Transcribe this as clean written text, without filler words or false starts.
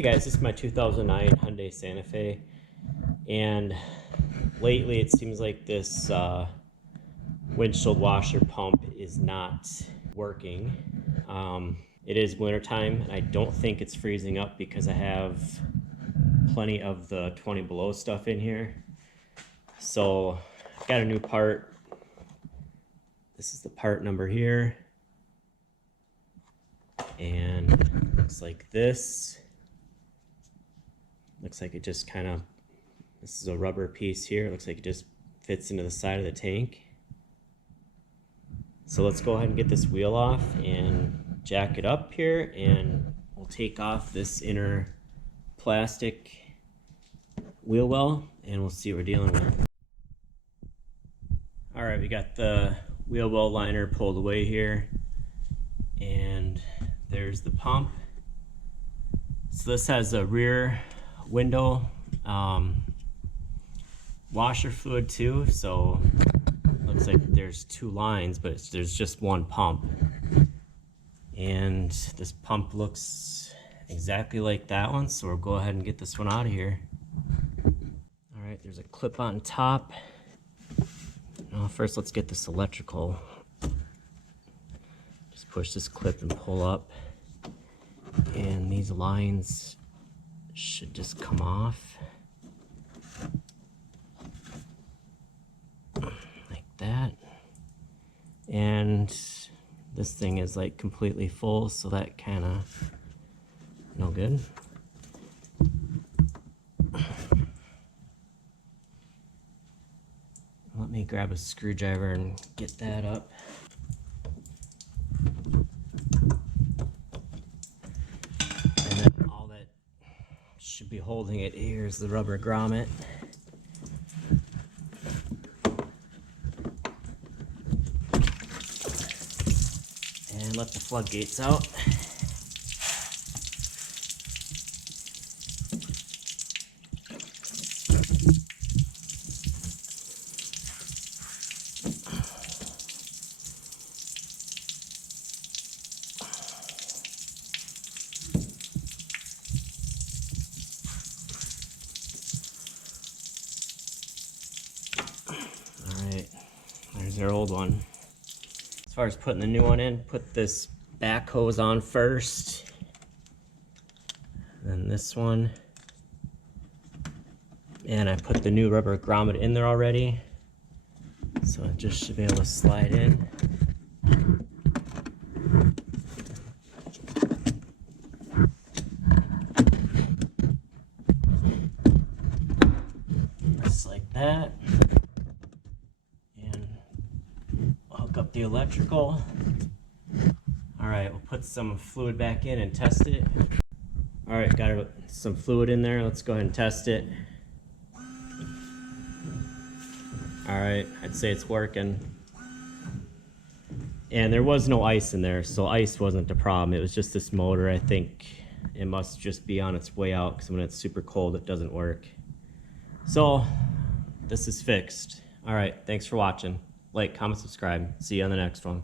Hey guys, this is my 2009 Hyundai Santa Fe, and lately it seems like this windshield washer pump is not working. It is wintertime, and I don't think it's freezing up because I have plenty of the 20 below stuff in here. So I've got a new part. This is the part number here, and it looks like this. Looks like it just kind of, this is a rubber piece here. It looks like it just fits into the side of the tank. So let's go ahead and get this wheel off and jack it up here, and we'll take off this inner plastic wheel well, and we'll see what we're dealing with. All right, we got the wheel well liner pulled away here, and there's the pump. So this has a rear window washer fluid too, so looks like there's two lines, but there's just one pump, and this pump looks exactly like that one, so we'll go ahead and get this one out of here. All right, there's a clip on top. Now first let's get this electrical. Just push this clip and pull up, and these lines should just come off like that. And this thing is like completely full, so that kind of no good. Let me grab a screwdriver and get that up. Should be holding it. Here's the rubber grommet. And let the floodgates out. There's our old one. As far as putting the new one in, put this back hose on first, then this one, and I put the new rubber grommet in there already, so it just should be able to slide in. Just like that. Up the electrical. All right, we'll put some fluid back in and test it. All right, got some fluid in there. Let's go ahead and test it. All right, I'd say it's working. And there was no ice in there, so ice wasn't the problem. It was just this motor. I think it must just be on its way out, because when it's super cold, it doesn't work. So this is fixed. All right, thanks for watching. Like, comment, subscribe. See you on the next one.